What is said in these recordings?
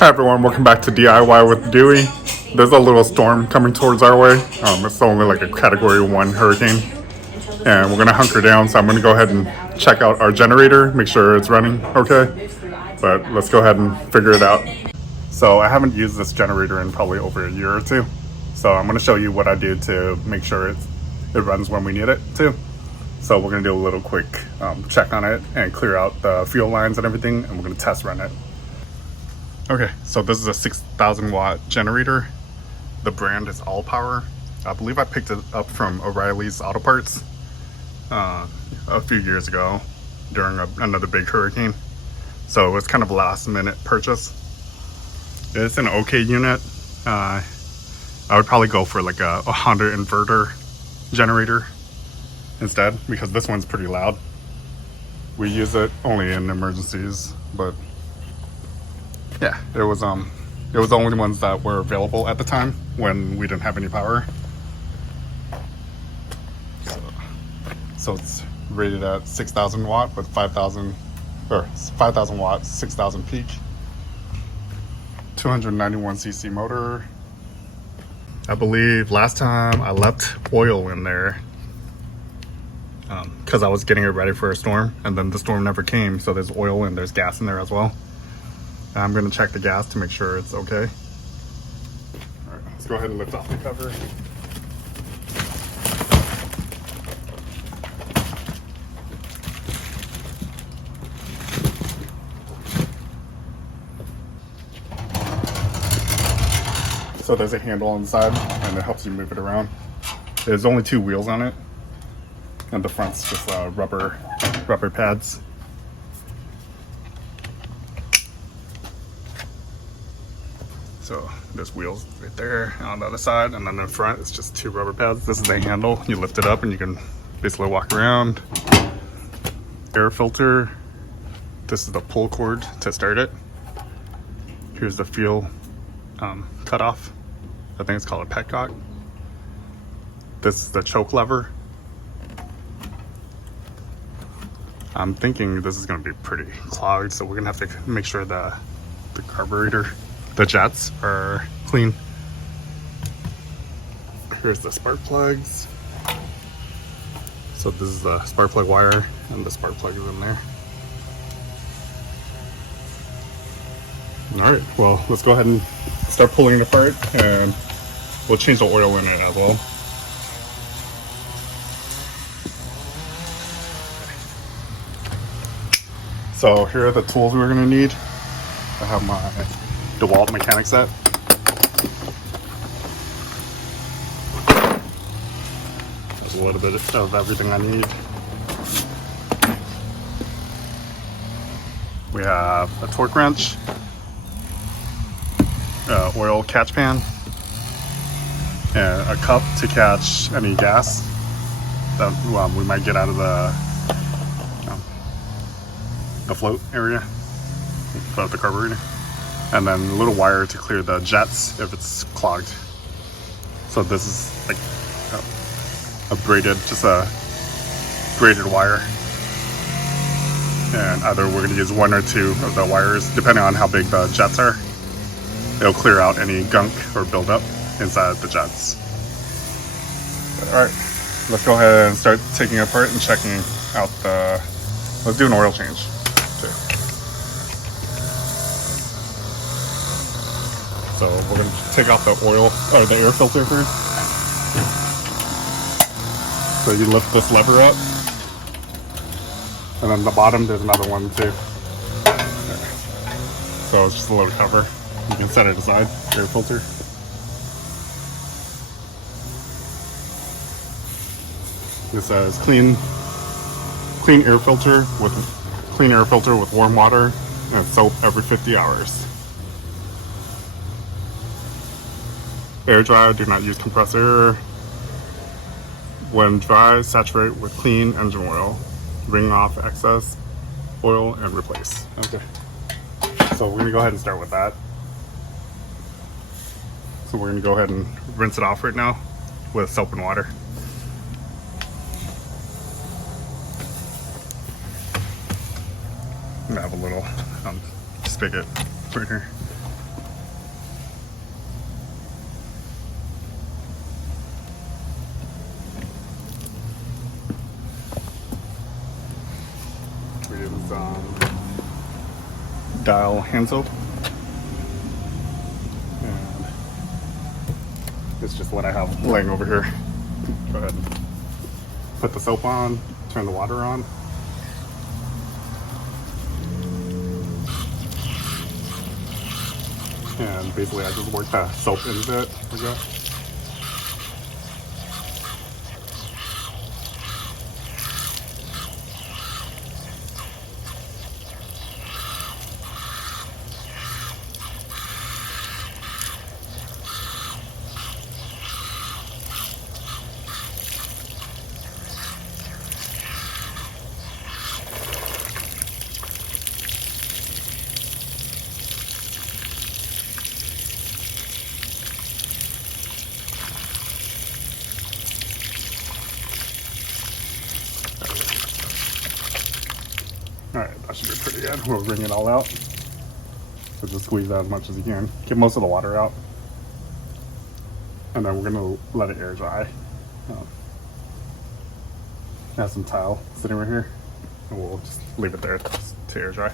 Hi everyone, welcome back to DIY with Dewey. There's a little storm coming towards our way. It's only like a category 1 hurricane. And we're gonna hunker down, so I'm gonna go ahead and check out our generator, make sure it's running okay. But let's go ahead and figure it out. So I haven't used this generator in probably over a year or two. So I'm gonna show you what I do to make sure it runs when we need it to. So we're gonna do a little quick check on it and clear out the fuel lines and everything, and we're gonna test run it. Okay, so this is a 6,000 watt generator. The brand is All Power. I believe I picked it up from O'Reilly's Auto Parts a few years ago during another big hurricane. So it was kind of a last minute purchase. It's an okay unit. I would probably go for like a Honda inverter generator instead, because this one's pretty loud. We use it only in emergencies, but yeah, it was the only ones that were available at the time when we didn't have any power. So it's rated at 6,000 watt with 5,000 watts, 6,000 peak, 291 cc motor. I believe last time I left oil in there because I was getting it ready for a storm, and then the storm never came, so there's oil and there's gas in there as well. I'm going to check the gas to make sure it's okay. All right, let's go ahead and lift off the cover. So there's a handle on the side, and it helps you move it around. There's only 2 wheels on it, and the front's just rubber pads. So there's wheels right there on the other side, and then in front it's just 2 rubber pads. This is the handle. You lift it up and you can basically walk around. Air filter. This is the pull cord to start it. Here's the fuel cutoff. I think it's called a petcock. This is the choke lever. I'm thinking this is going to be pretty clogged, so we're going to have to make sure the carburetor, the jets, are clean. Here's the spark plugs. So this is the spark plug wire, and the spark plug is in there. All right, well, let's go ahead and start pulling it apart, and we'll change the oil in it as well. So here are the tools we're gonna need. I have my DeWalt mechanic set. There's a little bit of everything I need. We have a torque wrench, oil catch pan, and a cup to catch any gas that we might get out of the float area, float the carburetor. And then a little wire to clear the jets if it's clogged. So this is like a braided wire. And either we're gonna use 1 or 2 of the wires, depending on how big the jets are. It'll clear out any gunk or buildup inside the jets. All right, let's go ahead and start taking it apart and checking out let's do an oil change too. So we're going to take off the oil, or the air filter first. So you lift this lever up, and then the bottom there's another one too. So it's just a little cover. You can set it aside, air filter. This says clean air filter with warm water and soap every 50 hours. Air dry, do not use compressed air. When dry, saturate with clean engine oil. Wring off excess oil and replace. Okay. So we're gonna go ahead and start with that. So we're gonna go ahead and rinse it off right now with soap and water. I have a little spigot right here. dial hand soap. And it's just what I have laying over here. Go ahead and put the soap on, turn the water on. And basically I just work the soap into it like that. Alright, that should be pretty good. We'll wring it all out. So just squeeze out as much as you can. Get most of the water out. And then we're going to let it air dry. I have some towel sitting right here. And we'll just leave it there to air dry.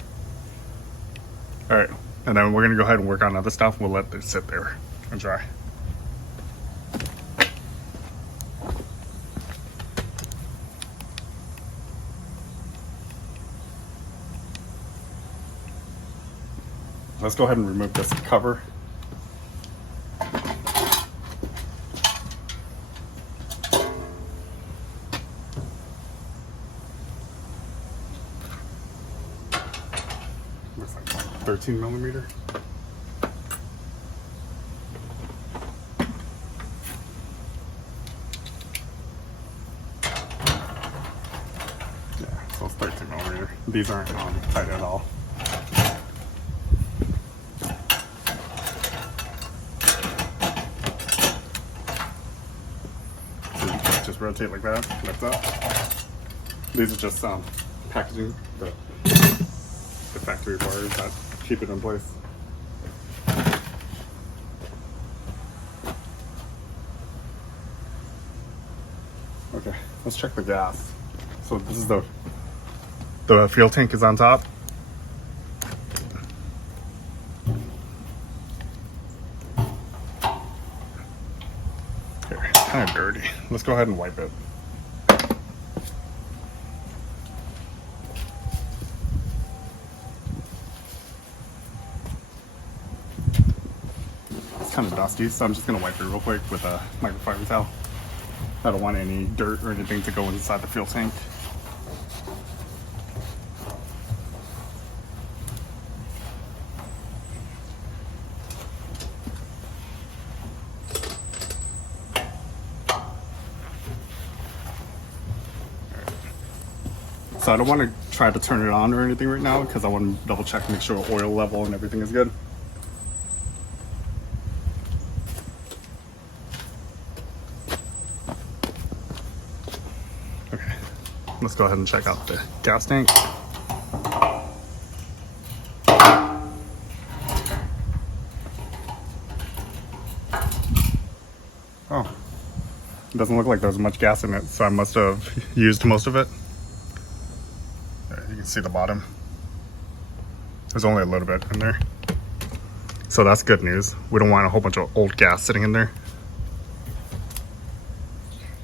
Alright, and then we're going to go ahead and work on other stuff. We'll let it sit there and dry. Let's go ahead and remove this cover. Looks like 13 millimeter. Yeah, so it's 13 millimeter. These aren't tight at all. Rotate like that, lift up. These are just packaging, the factory wires that keep it in place. Okay, let's check the gas. So this is the fuel tank is on top. Kind of dirty. Let's go ahead and wipe it. It's kind of dusty, so I'm just going to wipe it real quick with a microfiber towel. I don't want any dirt or anything to go inside the fuel tank. So I don't want to try to turn it on or anything right now because I want to double check, make sure oil level and everything is good. Okay, let's go ahead and check out the gas tank. Oh, it doesn't look like there's much gas in it, so I must have used most of it. You can see the bottom. There's only a little bit in there. So that's good news. We don't want a whole bunch of old gas sitting in there.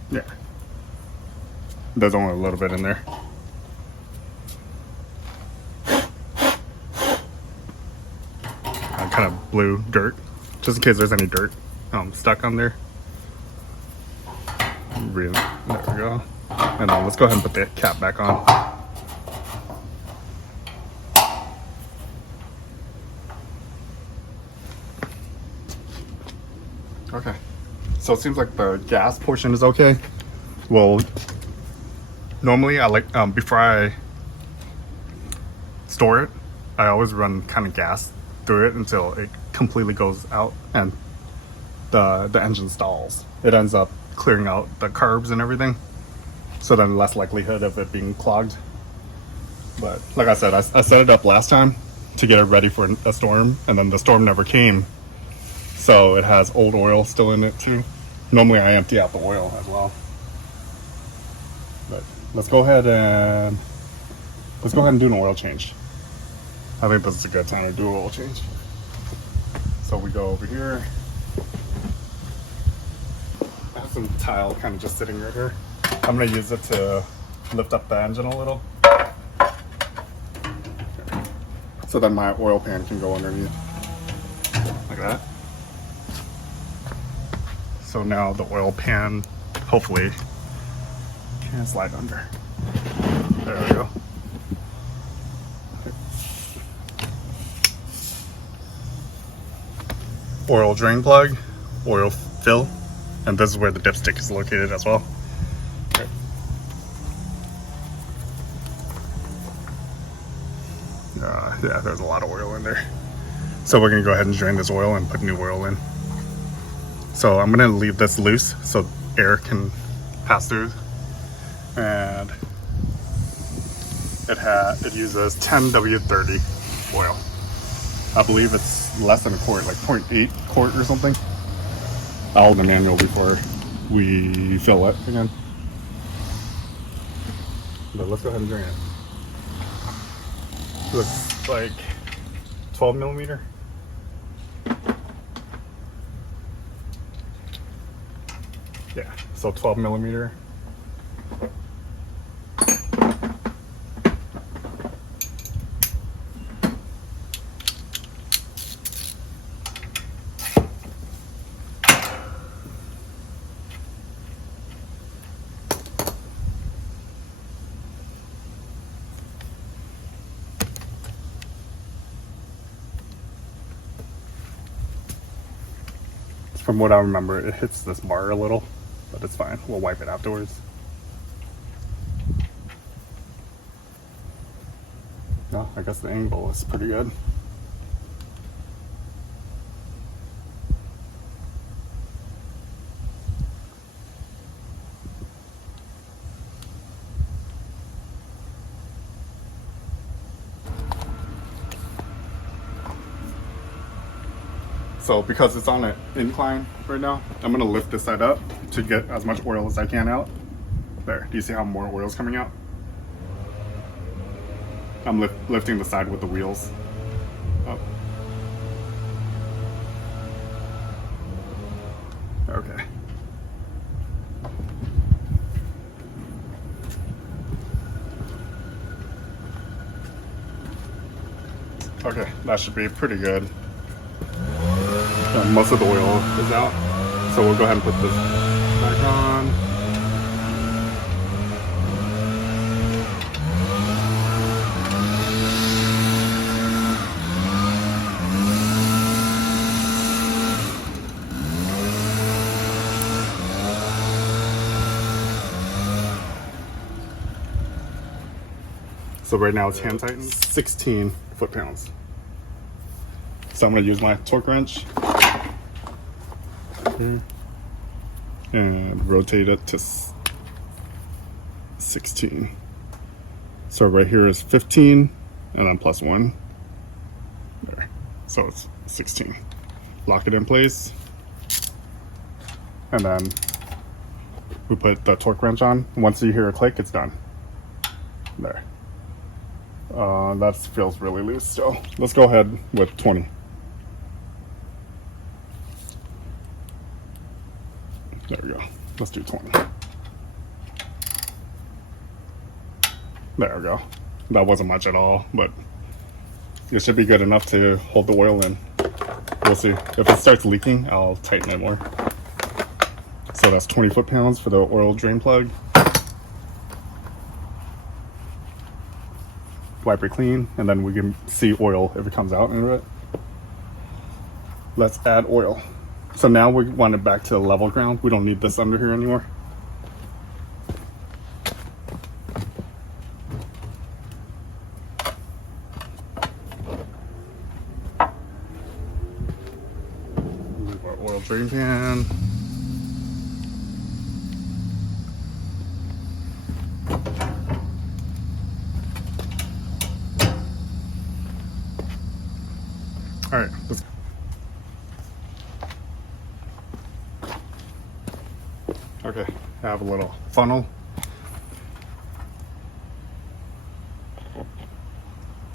Yeah. There's only a little bit in there. I kind of blew dirt, just in case there's any dirt stuck on there. There we go. And let's go ahead and put the cap back on. Okay, so it seems like the gas portion is okay. Well, normally I like, before I store it, I always run kind of gas through it until it completely goes out and the engine stalls. It ends up clearing out the carbs and everything, so then less likelihood of it being clogged. But like I said, I set it up last time to get it ready for a storm, and then the storm never came. So it has old oil still in it too. Normally I empty out the oil as well. But let's go ahead and do an oil change. I think this is a good time to do a oil change. So we go over here. I have some tile kind of just sitting right here. I'm gonna use it to lift up the engine a little. So then my oil pan can go underneath. Like that. So now the oil pan, hopefully, can slide under. There we go. Oil drain plug, oil fill, and this is where the dipstick is located as well. Okay. Yeah, there's a lot of oil in there. So we're gonna go ahead and drain this oil and put new oil in. So I'm gonna leave this loose so air can pass through. And it uses 10W30 oil. I believe it's less than a quart, like 0.8 quart or something. I'll hold the manual before we fill it again. But let's go ahead and drain it. Looks like 12 millimeter. Yeah, so 12 millimeter. From what I remember, it hits this bar a little, but it's fine. We'll wipe it afterwards. No, I guess the angle is pretty good. So because it's on an incline right now, I'm gonna lift this side up to get as much oil as I can out. There, do you see how more oil is coming out? I'm lifting the side with the wheels up. Okay. Okay, that should be pretty good. Most of the oil is out, so we'll go ahead and put this back on. So right now it's hand tightened, 16 foot-pounds. So I'm going to use my torque wrench and rotate it to 16. So right here is 15 and then plus 1. There. So it's 16. Lock it in place. And then we put the torque wrench on. Once you hear a click, it's done. There. That feels really loose still. Let's go ahead with 20. There we go. Let's do 20. There we go. That wasn't much at all, but it should be good enough to hold the oil in. We'll see. If it starts leaking, I'll tighten it more. So that's 20 foot-pounds for the oil drain plug. Wipe it clean, and then we can see oil if it comes out into it. Let's add oil. So now we want it back to level ground. We don't need this under here anymore. Move our oil drain pan. All right, let's go. Okay, I have a little funnel.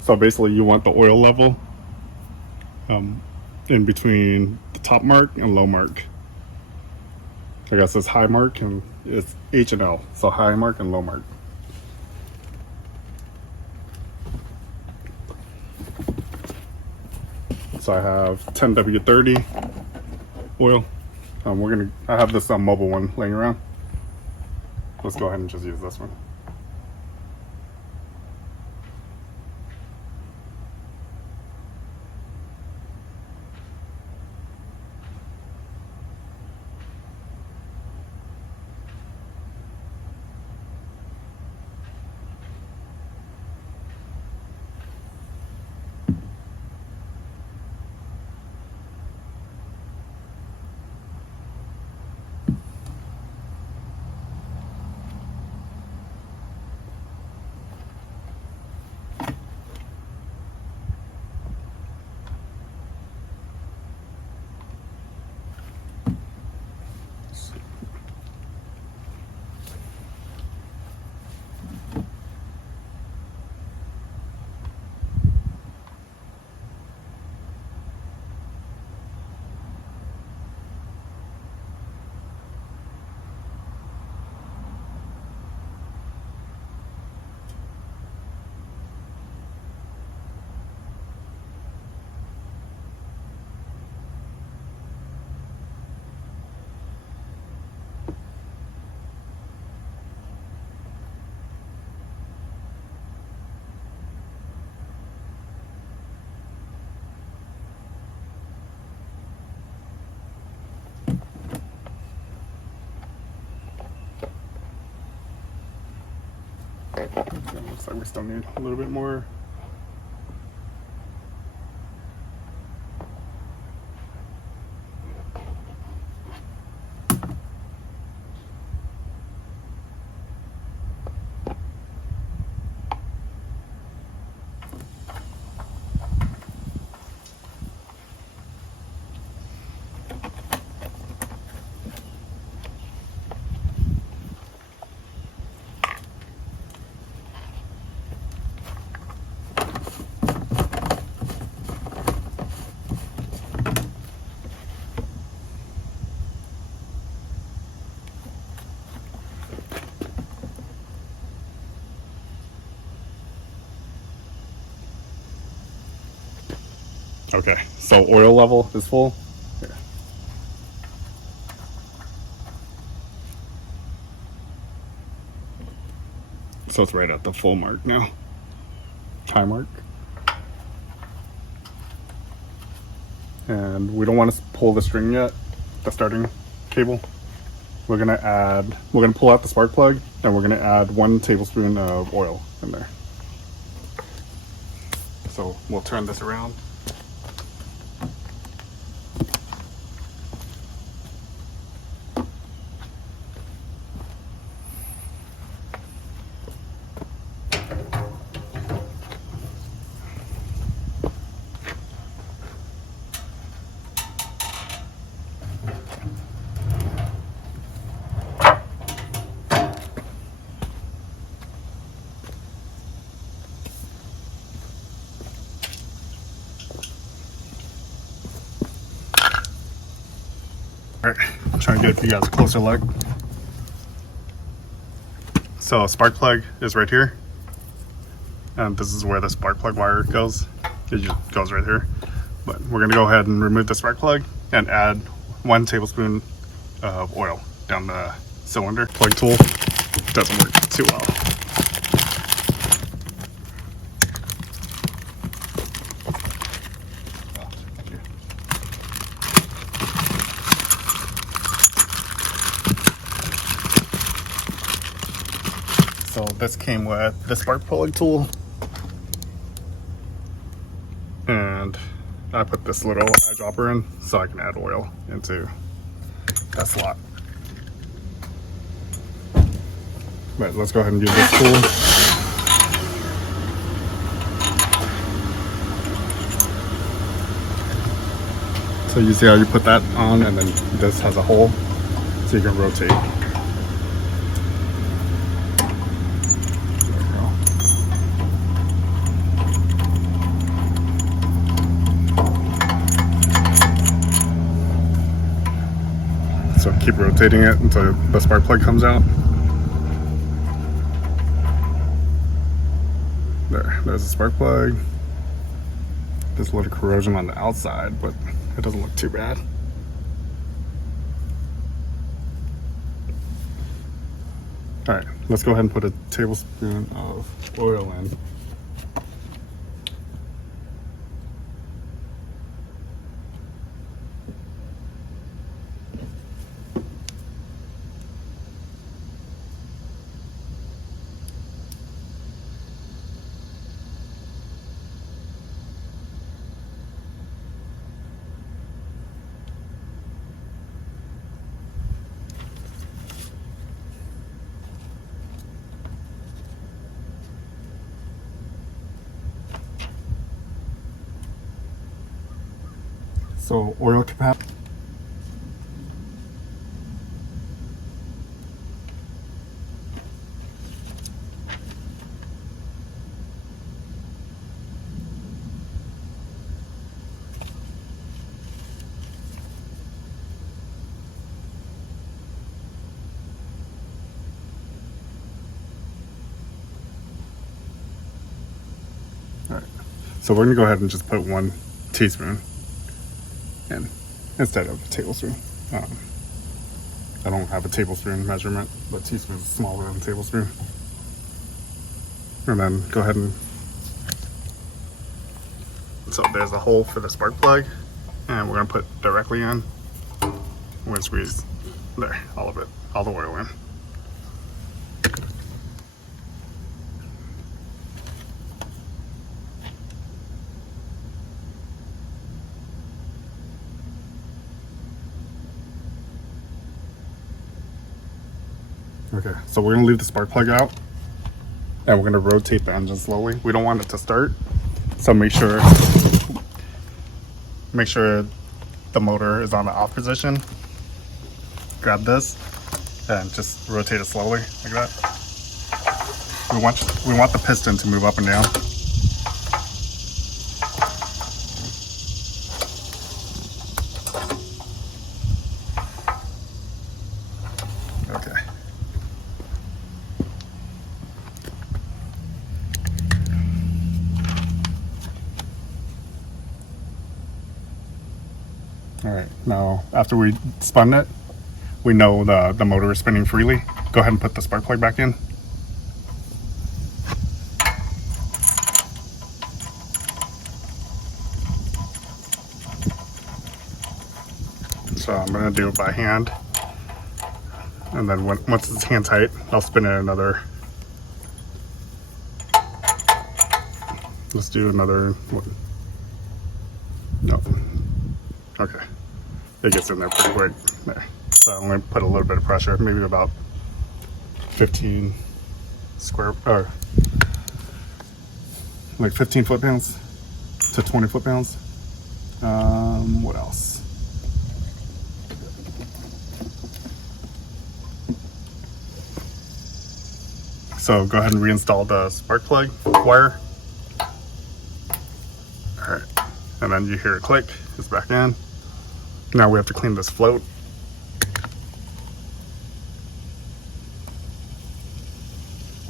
So basically you want the oil level in between the top mark and low mark. I guess it's high mark and it's H and L. So high mark and low mark. So I have 10W30 oil. I have this mobile one laying around. Let's go ahead and just use this one. Looks like we still need a little bit more. Okay, so oil level is full. Here. So it's right at the full mark now. High mark. And we don't want to pull the string yet, the starting cable. We're gonna pull out the spark plug and we're gonna add 1 tablespoon of oil in there. So we'll turn this around. Alright, trying to get you guys a closer look. So spark plug is right here. And this is where the spark plug wire goes. It just goes right here. But we're gonna go ahead and remove the spark plug and add 1 tablespoon of oil down the cylinder. Plug tool doesn't work too well. So this came with the spark plug tool, and I put this little eyedropper in so I can add oil into that slot. But let's go ahead and use this tool. So you see how you put that on, and then this has a hole so you can rotate. keep rotating it until the spark plug comes out. There's the spark plug. There's a little corrosion on the outside, but it doesn't look too bad. All right, let's go ahead and put a tablespoon of oil in. So oil capacity. All right, so we're gonna go ahead and just put 1 teaspoon in instead of a tablespoon. I don't have a tablespoon measurement, but teaspoon is smaller than a tablespoon. And then go ahead and, so there's a hole for the spark plug, and we're gonna put directly in. We're gonna squeeze there, all of it, all the oil in. Okay, so we're gonna leave the spark plug out, and we're gonna rotate the engine slowly. We don't want it to start, so make sure the motor is on the off position. Grab this and just rotate it slowly like that. We want the piston to move up and down. Okay. All right, now after we spun it, we know the motor is spinning freely. Go ahead and put the spark plug back in. So I'm gonna do it by hand. And then once it's hand tight, I'll spin it another. Let's do another one. No. Okay. It gets in there pretty quick. There. So I'm going to put a little bit of pressure, maybe about 15 square, or like 15 foot-pounds to 20 foot-pounds. What else? So go ahead and reinstall the spark plug wire. All right, and then you hear a click, it's back in. Now we have to clean this float.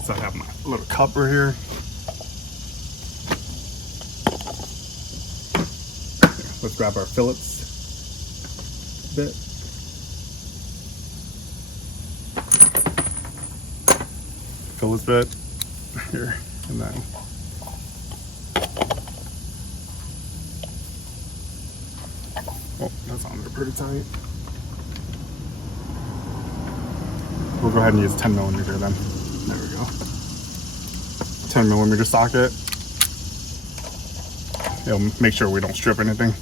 So I have my little cup right here. Let's grab our Phillips bit. Phillips bit here, and then oh, that's on there pretty tight. We'll go ahead and use 10 millimeter then. There we go. 10 millimeter socket. It'll make sure we don't strip anything.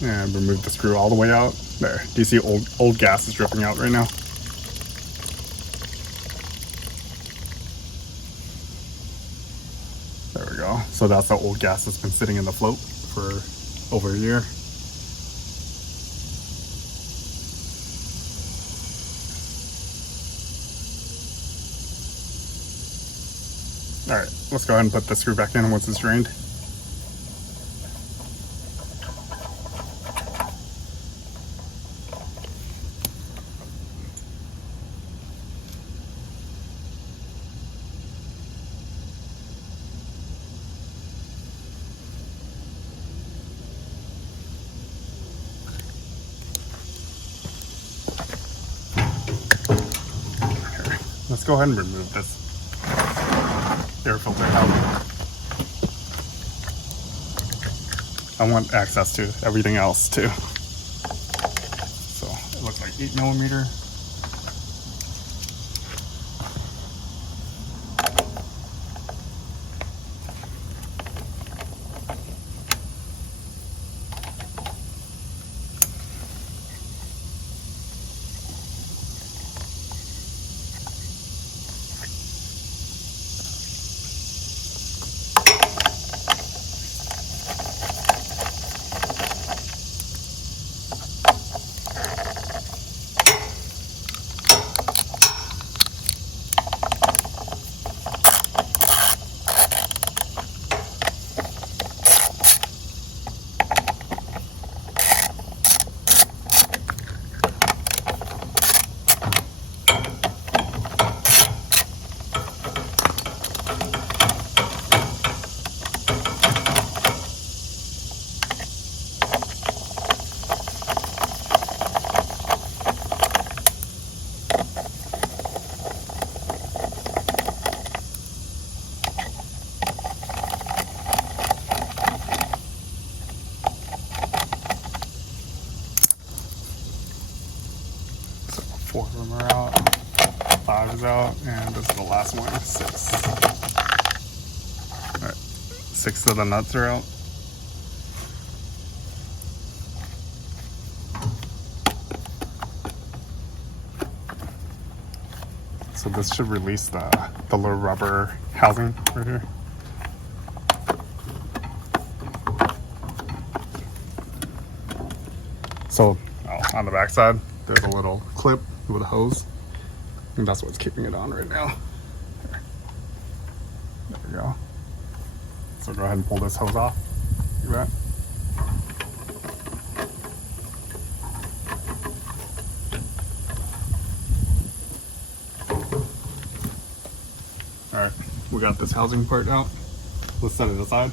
And remove the screw all the way out. There. Do you see old gas is dripping out right now? There we go. So that's the old gas that's been sitting in the float for over a year. All right, let's go ahead and put the screw back in once it's drained. go ahead and remove this air filter housing. I want access to everything else too. So it looks like 8mm. Four of them are out, 5 is out, and this is the last one, 6. All right, 6 of the nuts are out. So this should release the little rubber housing right here. So on the back side, there's a little clip with a hose, and that's what's keeping it on right now. There we go. So go ahead and pull this hose off. Look at that. All right, we got this housing part out. Let's set it aside.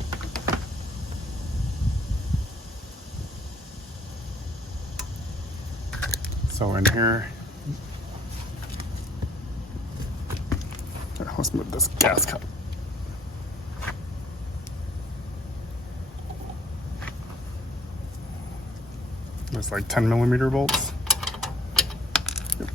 So in here, let's move this gas cup. There's like 10mm bolts. Yep.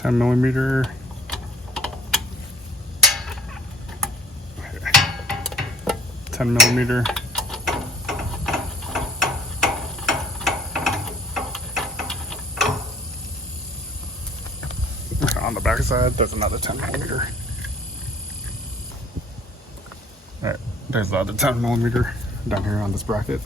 $10mm. Okay. 10mm. On the back side, there's another 10mm. All right, there's the other 10mm down here on this bracket.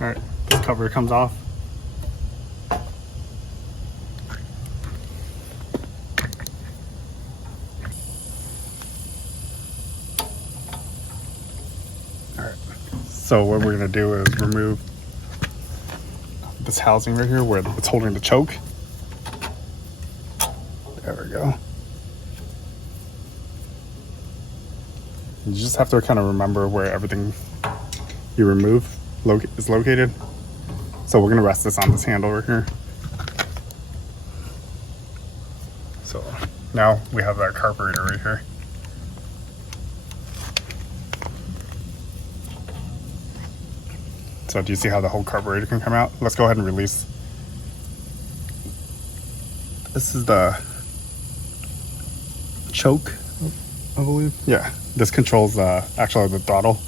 All right, this cover comes off. All right, so what we're gonna do is remove this housing right here where it's holding the choke. There we go. You just have to kind of remember where everything you remove is located. So we're gonna rest this on this handle right here. So now we have that carburetor right here. So do you see how the whole carburetor can come out? Let's go ahead and release. This is the choke, I believe. Yeah, this controls actually the throttle.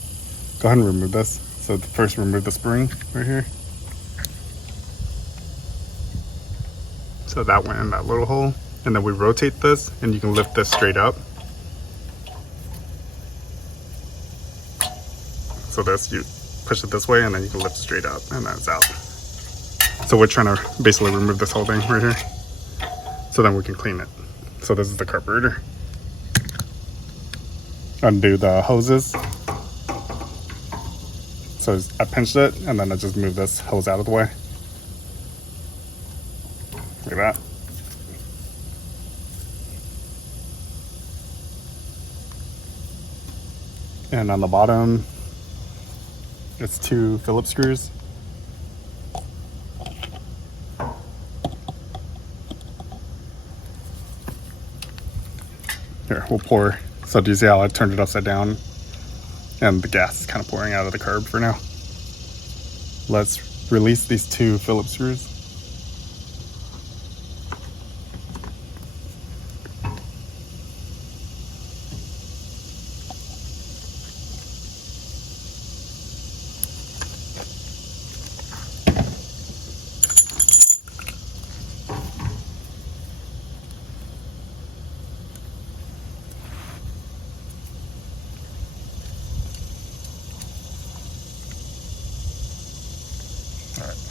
Go ahead and remove this. So first remove the spring right here. So that went in that little hole. and then we rotate this, and you can lift this straight up. So this, you push it this way, and then you can lift straight up, and then it's out. So we're trying to basically remove this whole thing right here, so then we can clean it. So this is the carburetor. Undo the hoses. So I pinched it, and then I just moved this hose out of the way. Look at that. And on the bottom, it's 2 Phillips screws. Here, we'll pour. So do you see how I turned it upside down? And the gas is kind of pouring out of the carb for now. Let's release these 2 Phillips screws.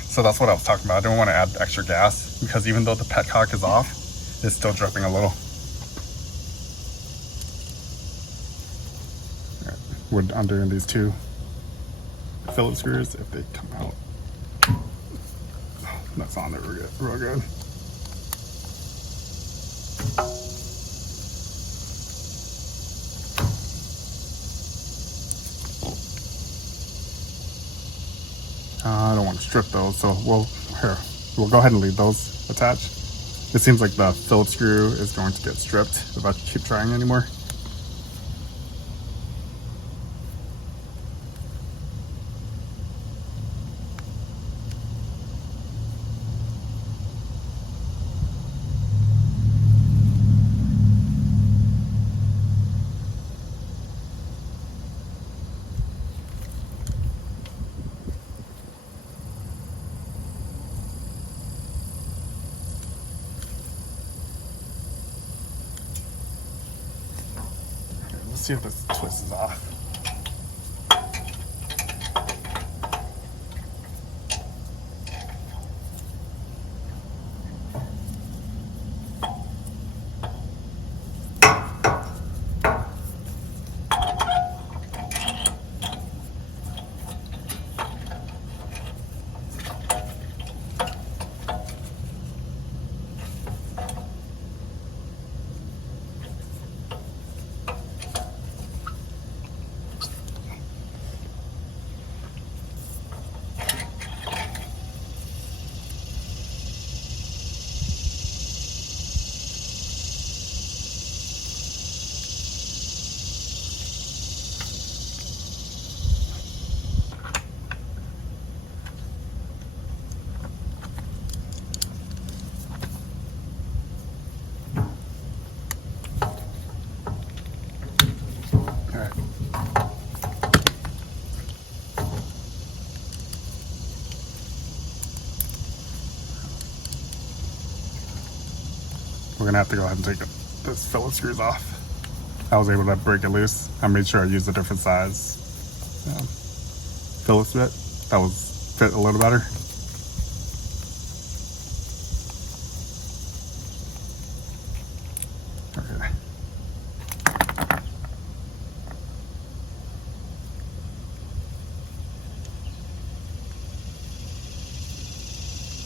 So that's what I was talking about. I don't want to add extra gas because even though the petcock is off, it's still dripping a little. All right. We're undoing these 2 Phillips screws if they come out. That's on there real good. I don't want to strip those, so we'll go ahead and leave those attached. It seems like the Phillips screw is going to get stripped if I keep trying anymore. See if this twist is off. We're gonna have to go ahead and take this Phillips screws off. I was able to break it loose. I made sure I used a different size Phillips bit that was fit a little better. Okay.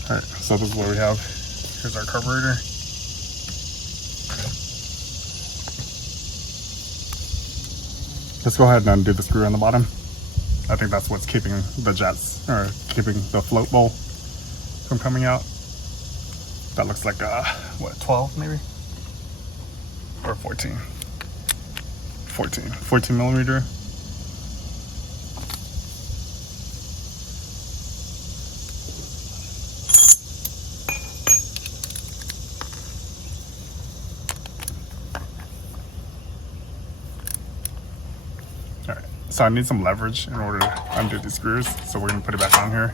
All right, so this is what we have. Here's our carburetor. Let's go ahead and undo the screw on the bottom. I think that's what's keeping the jets, or keeping the float bowl from coming out. That looks like, what, 12 maybe? Or 14. 14 millimeter. So I need some leverage in order to undo these screws. So we're gonna put it back on here.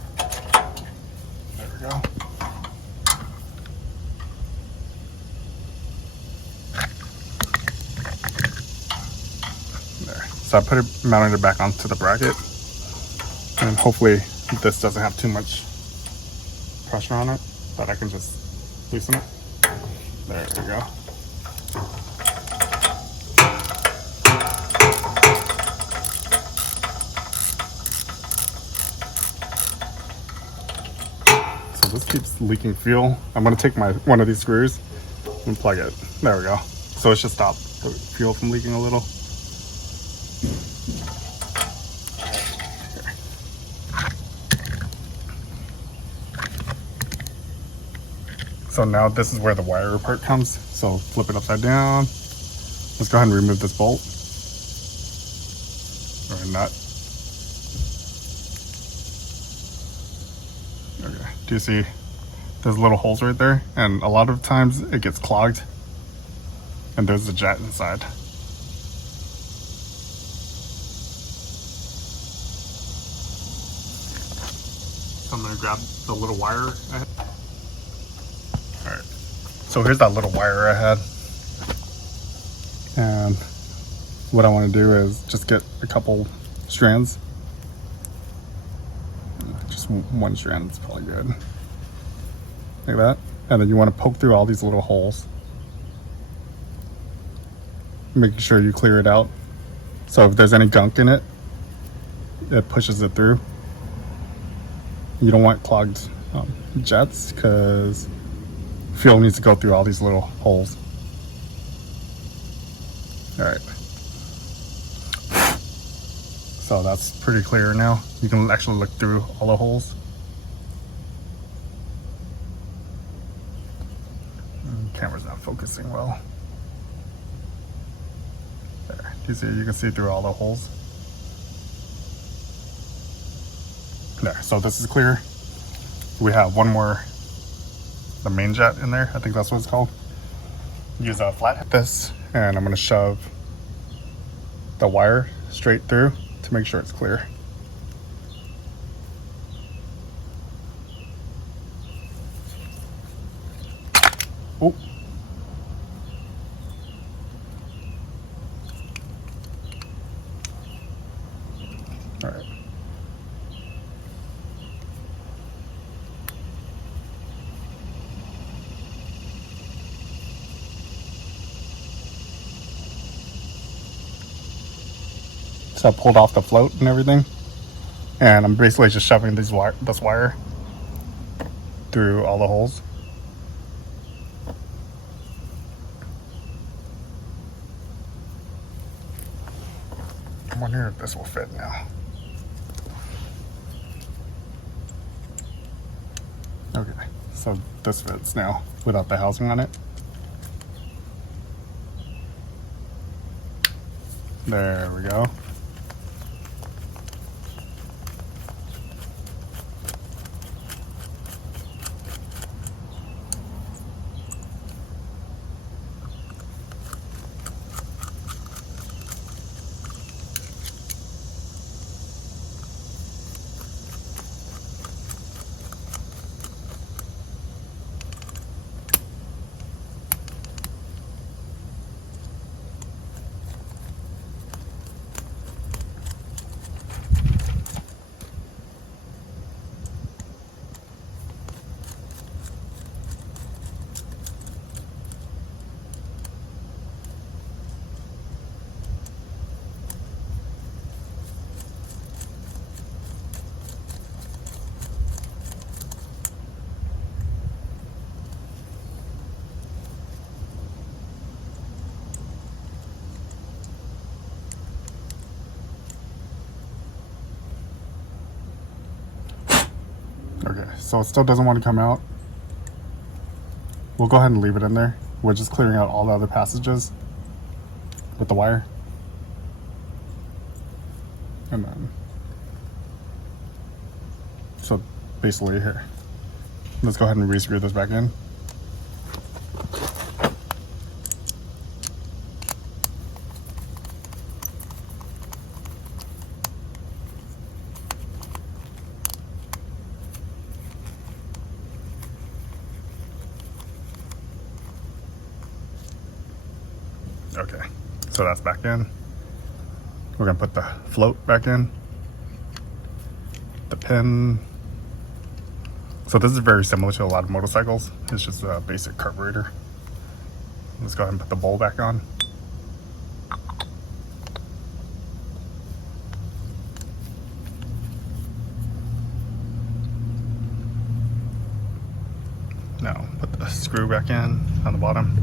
There we go. So I mounted it back onto the bracket, and hopefully this doesn't have too much pressure on it, but I can just loosen it. There we go. So this keeps leaking fuel. I'm gonna take one of these screws and plug it. There we go. So it should stop the fuel from leaking a little. So now this is where the wire part comes. So flip it upside down. Let's go ahead and remove this bolt or nut. Okay. Do you see there's little holes right there? And a lot of times it gets clogged and there's a jet inside. So I'm gonna grab the little wire I had. Alright, so here's that little wire I had. And what I want to do is just get a couple strands. Just one strand is probably good. Like that. And then you want to poke through all these little holes. Making sure you clear it out. So if there's any gunk in it, it pushes it through. You don't want clogged jets because fuel needs to go through all these little holes. All right. So that's pretty clear now. You can actually look through all the holes. Camera's not focusing well. There, you can see through all the holes. There, so this is clear. We have one more, the main jet in there. I think that's what it's called. Use a flathead this, and I'm gonna shove the wire straight through to make sure it's clear. Oh. All right. So I pulled off the float and everything, and I'm basically just shoving this wire through all the holes. I wonder if this will fit now. Okay, so this fits now without the housing on it. There we go. Okay, so it still doesn't want to come out. We'll go ahead and leave it in there. We're just clearing out all the other passages with the wire. And then, so basically here, let's go ahead and re-screw this back in. Okay, so that's back in. We're gonna put the float back in, the pin. So this is very similar to a lot of motorcycles. It's just a basic carburetor. Let's go ahead and put the bowl back on. Now put the screw back in on the bottom.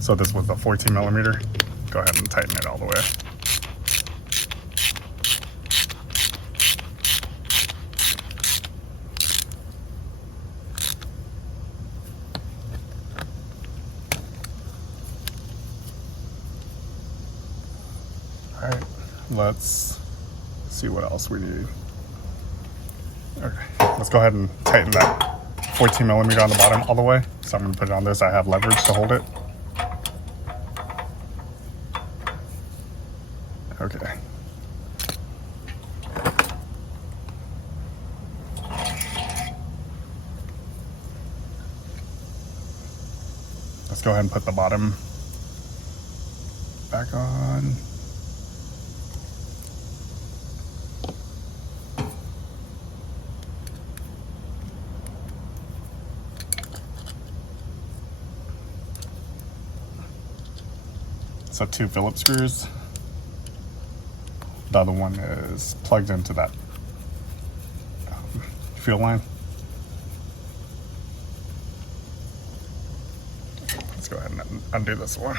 So this was the 14 millimeter. Go ahead and tighten it all the way. All right, let's see what else we need. Okay, let's go ahead and tighten that 14 millimeter on the bottom all the way. So I'm gonna put it on this. I have leverage to hold it. Okay. Let's go ahead and put the bottom back on. So 2 Phillips screws. The other one is plugged into that fuel line. Let's go ahead and undo this one.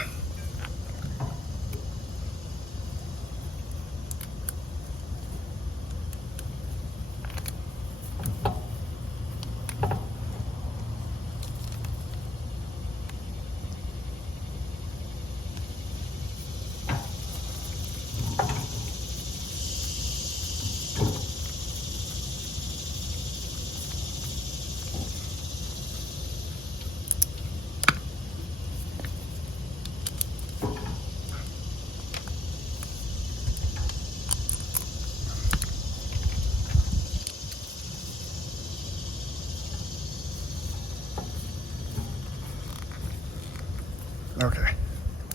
Okay,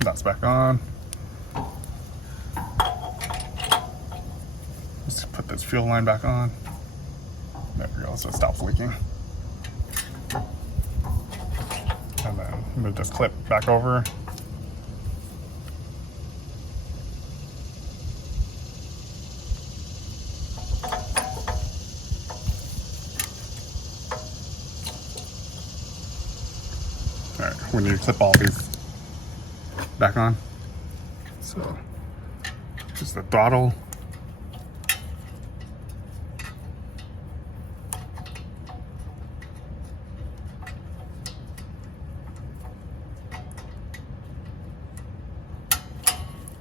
that's back on. Let's put this fuel line back on. There we go, so it stops leaking. And then move this clip back over. All right, we need to clip all these back on. So just the throttle.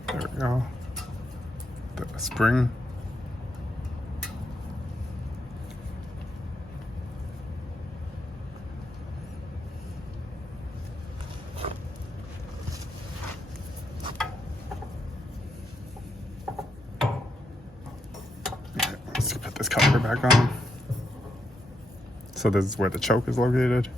There we go. The spring. Let's put this cover back on. So this is where the choke is located.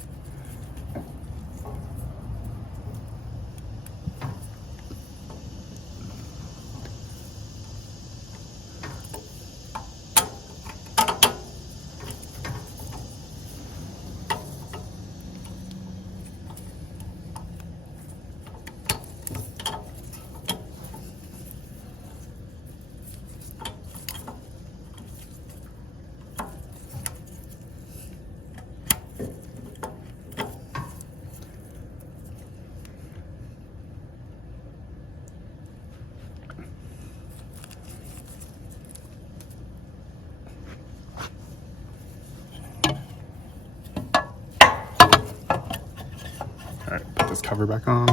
All right, put this cover back on.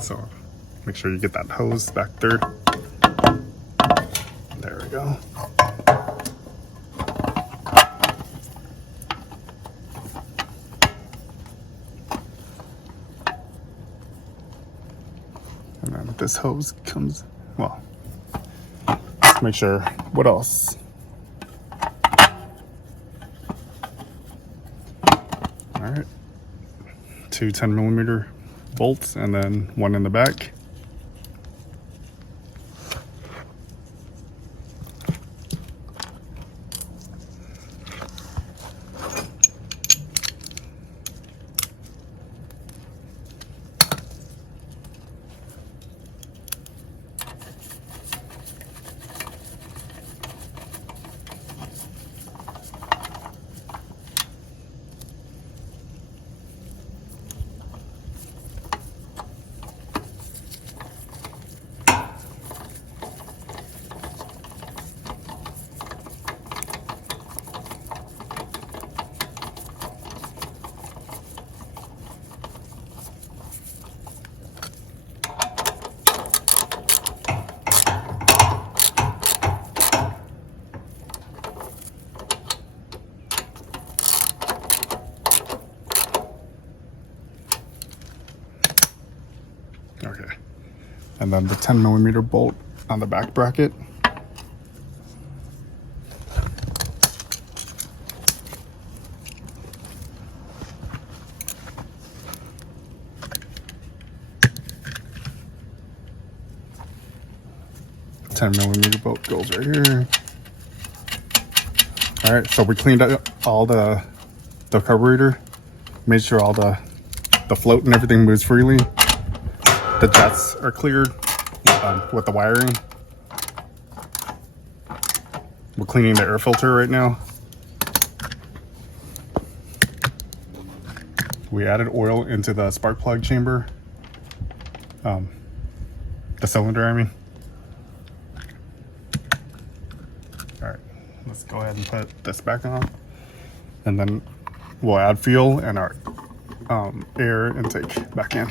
So make sure you get that hose back third. There we go. And then this hose comes, well, let's make sure, what else? All right, 2 10 millimeter bolts and then one in the back. Okay, and then the 10mm bolt on the back bracket. The 10mm bolt goes right here. All right, so we cleaned up all the carburetor, made sure all the float and everything moves freely. The jets are cleared with the wiring. We're cleaning the air filter right now. We added oil into the spark plug chamber. The cylinder, I mean. All right, let's go ahead and put this back on. And then we'll add fuel and our air intake back in.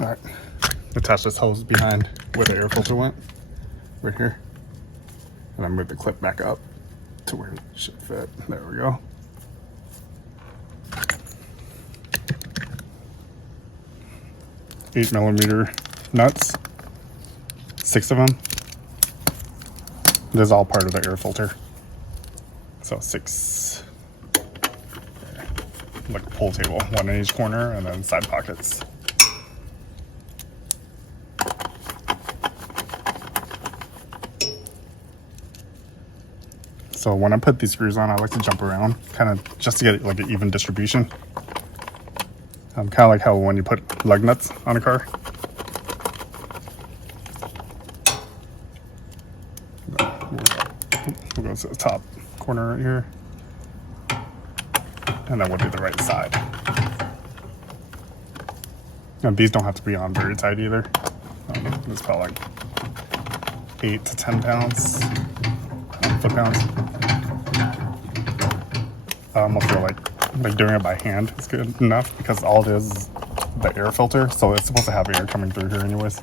All right, attach this hose behind where the air filter went, right here. And I move the clip back up to where it should fit. There we go. $8mm nuts, 6 of them. This is all part of the air filter. So 6, like a pull table, 1 in each corner, and then side pockets. So when I put these screws on, I like to jump around, kind of just to get like an even distribution. Kind of like how when you put lug nuts on a car. We'll go to the top corner right here. And then we'll do the right side. And these don't have to be on very tight either. It's about like 8 to 10 pounds, foot-pounds. I almost feel like doing it by hand is good enough because all it is the air filter, so it's supposed to have air coming through here anyways.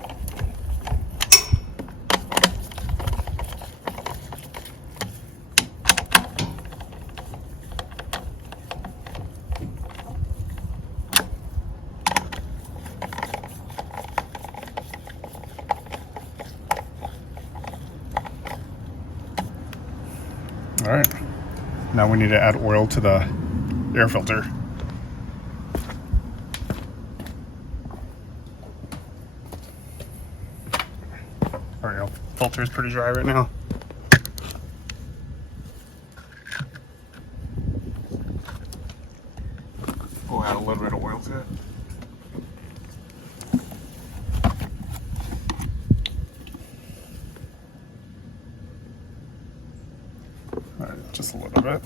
All right, now we need to add oil to the air filter. Our air filter is pretty dry right now. We'll add a little bit of oil to it. All right, just a little bit.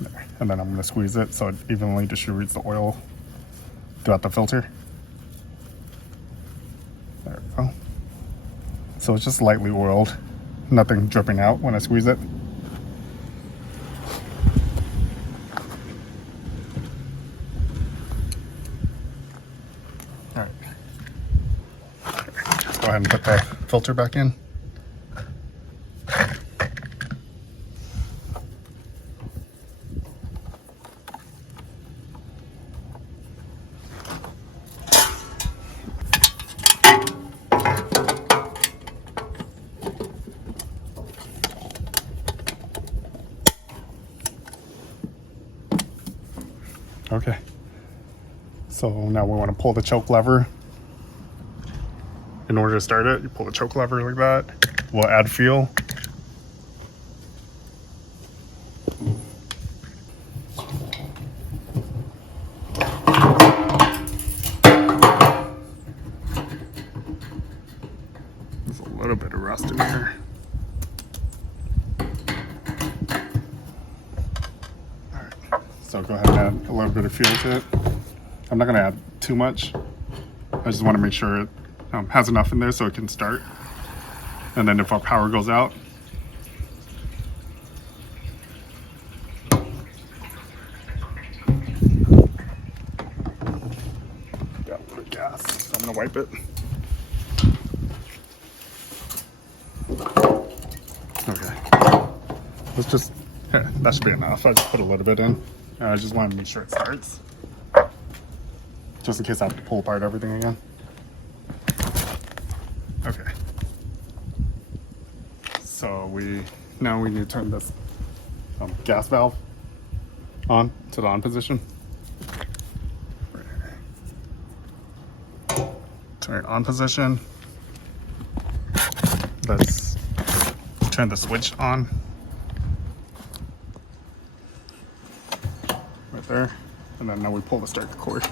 There. And then I'm going to squeeze it so it evenly distributes the oil throughout the filter. There we go. So it's just lightly oiled, nothing dripping out when I squeeze it. All right. Let's go ahead and put the filter back in. So now we want to pull the choke lever. In order to start it, you pull the choke lever like that. We'll add fuel. There's a little bit of rust in here. Alright, so go ahead and add a little bit of fuel to it. I'm not going to add too much. I just want to make sure it has enough in there so it can start. And then if our power goes out, got a little gas, so I'm going to wipe it. Okay, let's just, that should be enough. I just put a little bit in. I just want to make sure it starts, just in case I have to pull apart everything again. Okay, so now we need to turn this gas valve on to the on position. Turn it on position. Let's turn the switch on. Right there. And then now we pull the start cord.